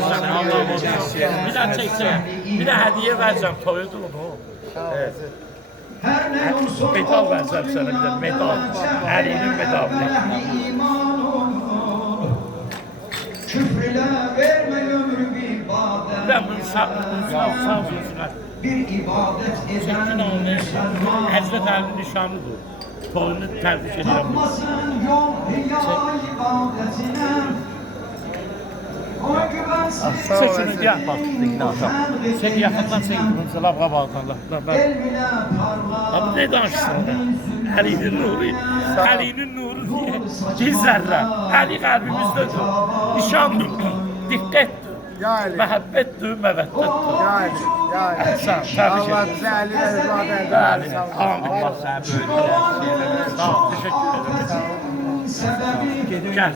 Sen Allah'ım olsun. Bir daha çekeceğim. Bir de hediye vereceğim. Toydu onu. Evet. Medal vereceğim sana bir de medal. Erinin medalını. Ben bunu sağ olsun. Bir ibadet Çekin onu. Hazret Ali'nin nişanıdır. Toyunu tebrik ediyorum. Tapmasın yol hiya ibadetine. Ona güvensin. Çek şunu gel bak. Çek yakından çek. Mesela kabaltanla. Elmine parlar. Abi ne danışsın ona? Ali'nin nuru. Ali'nin nuru diye. Gizlerler. Ali kalbimizdedir. Nişandır. Dikkattir. Yani. Mehabbettir, meveddettir. Yani. Sağ ol. Tebrik Allah ederim. bize Ali ve Rıza Yani. Amin. Allah sana böyle şeyler. Sağ ol. Teşekkür ederim. Sebebi Gel.